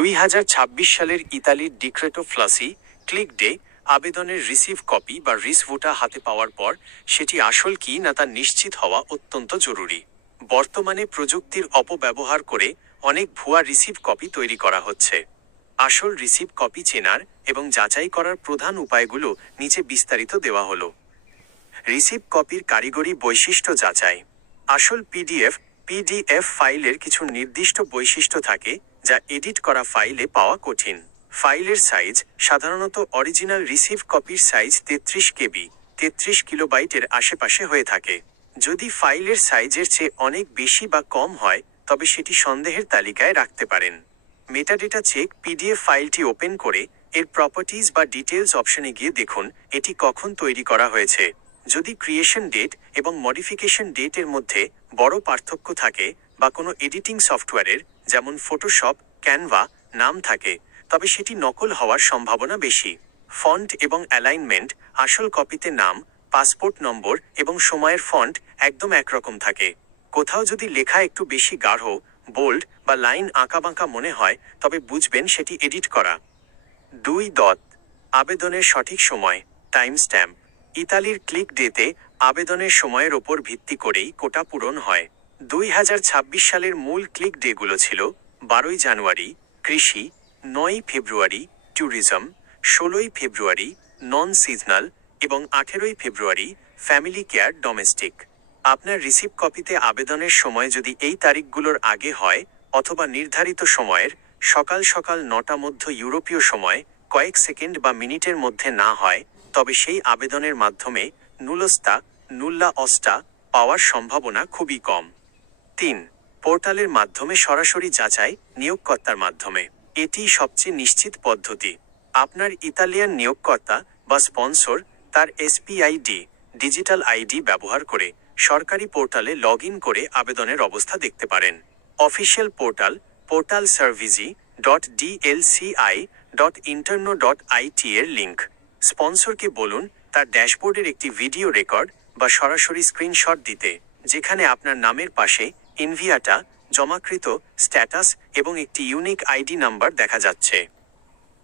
2026 সালের ইতালির ডিক্রেটো ফ্লাসি click day আবেদনের রিসিভ কপি বা রিসভোটা হাতে পাওয়ার পর সেটি আসল কি না তা নিশ্চিত হওয়া অত্যন্ত জরুরি। বর্তমানে প্রযুক্তির অপব্যবহার করে অনেক ভুয়া রিসিভ কপি তৈরি করা হচ্ছে। আসল রিসিভ কপি চেনার এবং যাচাই করার প্রধান উপায়গুলো নিচে বিস্তারিত দেওয়া হলো। রিসিভ কপির কারিগরি বৈশিষ্ট্য যাচাই। আসল পিডিএফ ফাইলের কিছু নির্দিষ্ট বৈশিষ্ট্য থাকে যা এডিট করা ফাইলে পাওয়া কঠিন। ফাইলের সাইজ সাধারণত অরিজিনাল রিসিভ কপির সাইজ 33 কেবি 33 কিলোবাইটের আশেপাশে হয়ে থাকে। যদি ফাইলের সাইজের চেয়ে অনেক বেশি বা কম হয় তবে সেটি সন্দেহের তালিকায় রাখতে পারেন। Metadata check. পিডিএফ ফাইলটি ওপেন করে এর প্রপার্টিজ বা ডিটেলস অপশনে গিয়ে দেখুন এটি কখন তৈরি করা হয়েছে। যদি ক্রিয়েশন ডেট এবং মডিফিকেশন ডেটের মধ্যে বড় পার্থক্য থাকে বা কোনো এডিটিং সফটওয়্যারের যেমন ফটোশপ, ক্যানভা নাম থাকে তবে সেটি নকল হওয়ার সম্ভাবনা বেশি। ফন্ট এবং অ্যালাইনমেন্ট। আসল কপিতে নাম, পাসপোর্ট নম্বর এবং সময়ের ফন্ট একদম একরকম থাকে। কোথাও যদি লেখা একটু বেশি গাঢ়, বোল্ড বা লাইন আঁকাবাঁকা মনে হয় তবে বুঝবেন সেটি এডিট করা। 2. আবেদনের সঠিক সময় টাইম স্ট্যাম্প। ইতালির ক্লিক ডেতে আবেদনের সময়ের ওপর ভিত্তি করেই কোটা পূরণ হয়। 2026 সালের মূল ক্লিক ডেগুলো ছিল 12 জানুয়ারি কৃষি, 9 ফেব্রুয়ারি ট্যুরিজম, 16 ফেব্রুয়ারি নন সিজনাল এবং 18 ফেব্রুয়ারি ফ্যামিলি কেয়ার ডোমেস্টিক। আপনার রিসিভ কপিতে আবেদনের সময় যদি এই তারিখগুলোর আগে হয় অথবা নির্ধারিত সময়ের সকাল 9টা মধ্য ইউরোপীয় সময় কয়েক সেকেন্ড বা মিনিটের মধ্যে না হয় তবে সেই আবেদনের মাধ্যমে নুল্লা অস্টা পাওয়ার সম্ভাবনা খুবই কম। 3. পোর্টালের মাধ্যমে সরাসরি যাচাই নিয়োগকর্তার মাধ্যমে। এটি সবচেয়ে নিশ্চিত পদ্ধতি। আপনার ইতালিয়ান নিয়োগকর্তা বা স্পন্সর তার এসপিআইডি ডিজিটাল আইডি ব্যবহার করে সরকারি পোর্টালে লগ ইন করে আবেদনের অবস্থা দেখতে পারেন। অফিসিয়াল পোর্টাল servizi.dlci.interno.it এর লিঙ্ক। স্পন্সরকে বলুন তার ড্যাশবোর্ডের একটি ভিডিও রেকর্ড বা সরাসরি স্ক্রিনশট দিতে যেখানে আপনার নামের পাশে ইনভিয়াটা, জমাকৃত স্ট্যাটাস এবং একটি ইউনিক আইডি নাম্বার দেখা যাচ্ছে।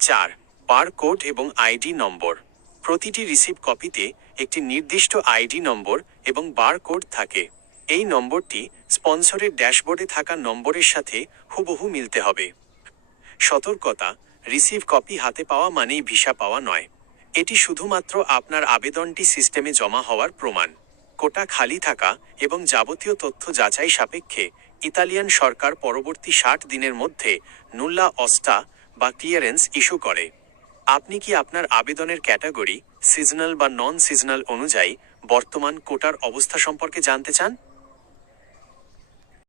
4. বারকোড এবং আইডি নম্বর। প্রতিটি রিসিভ কপিতে একটি নির্দিষ্ট আইডি নম্বর এবং বারকোড থাকে। এই নম্বরটি স্পন্সরের ড্যাশবোর্ডে থাকা নম্বরের সাথে হুবহু মিলতে হবে। সতর্কতা, রিসিভ কপি হাতে পাওয়া মানেই ভিসা পাওয়া নয়। এটি শুধুমাত্র আপনার আবেদনটি সিস্টেমে জমা হওয়ার প্রমাণ। কোটা খালি থাকা এবং যাবতীয় তথ্য যাচাই সাপেক্ষে ইতালিয়ান সরকার পরবর্তী 60 দিনের মধ্যে নুল্লা অস্টা বা ক্লিয়ারেন্স ইস্যু করে। আপনি কি আপনার আবেদনের ক্যাটাগরি সিজনাল বা নন সিজনাল অনুযায়ী বর্তমান কোটার অবস্থা সম্পর্কে জানতে চান?